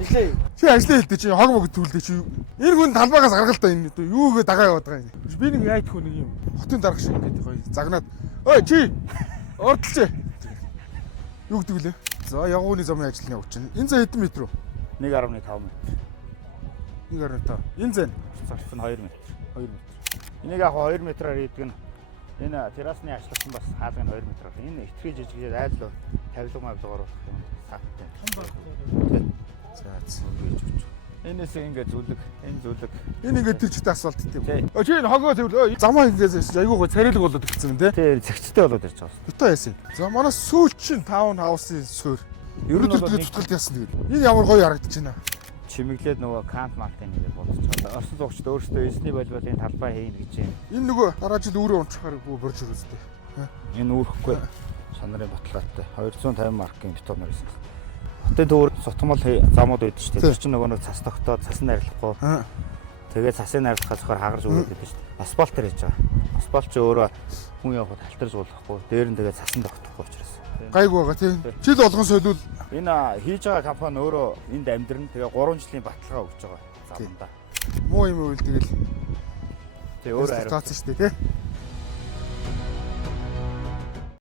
Ажлаа. Чи ажлаа хэлдэг чи хог мог төлдөг чи. Энэ хүн талбайгаас гаргалтай энэ юу гээ дагаа яваад байгаа юм. Би нэг яйдх нэг юм. Хотын дарга шиг ингээд гоё загнаад. Ой чи ордолч. Юу гэдэг лээ? За явгууны замын ажлын явж чинь. Энэ заа хэдэн метр вэ? 1.5 м. 1.5. Энэ зэн Зарц нь 2 м. 2 м. Энийг яг 2 м-аар хийдэг нь энэ террасны ачлалсан бас хаалга нь 2 м-аар. Энэ ихтгэж жижигдээд айлуу тавилга мавлгаар болох юм. Сааттай. За гэж өгч. Энэс ингээд зүлэг, энэ зүлэг. энэ ингээд тэр чигт асфальт тийм. Чи энэ хогоо тэр замаа ингээд айгуу гой царилэг болоод ирсэн тий. Тэр зэгцтэй болоод ирж байгаа. Битээ яасан. За манай сүүл чин таун хаусын суурь. Ерөөдөө тэгээд зүтгэлт яасан тэгээд. Энэ ямар гоё харагдаж байна. Чимэглээд нөгөө Кант Малтын гэж бодож байгаа. Орос зогчд өөрсдөө эсний волейболын талбай хийнэ гэж юм. Энэ нөгөө дараа жил өөрөө унчхаар борж өрөөстэй. Энэ үүрхгүй шанарын баталгаатай 250 маркын бетон байсан. Хотын төвөр сутмал замууд байдаг шүү дээ. Тэр чинь нөгөө цас тогтоод цас нь арилахгүй. Тэгээд цасыг арилгахаас зөвхөн хагарч өгöd байдаг шүү дээ. Асфальт дээр хийж байгаа. Асфальт ч өөрөө хүн явахад халтарж болохгүй. Дээр нь тэгээд цасан тогтохгүй учраас. Гайг байгаа тийм. Жил болгон солиул энэ хийж байгаа компани өөрөө энд амьдрын тэгээ 3 жилийн баталгаа өгч байгаа замдаа. муу юм уу тэгэл. Тэгээ өөрөө таацсан шүү дээ тий.